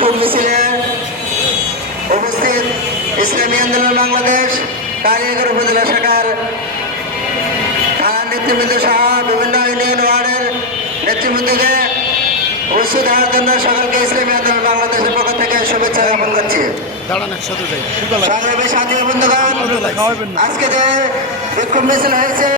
বিক্ষোভ মিছিলে উপস্থিত ইসলামী আন্দোলন বাংলাদেশ কালীনগর উপজেলা শাখার নেতৃবৃন্দ সহ বিভিন্ন ইউনিয়ন ওয়ার্ডের নেতৃবৃন্দকে উপস্থিত হওয়ার জন্য সকলকে ইসলামী আন্দোলন বাংলাদেশের পক্ষ থেকে শুভেচ্ছা জ্ঞাপন করছি। সংগ্রামী আজকে যে বিক্ষোভ মিছিল হয়েছে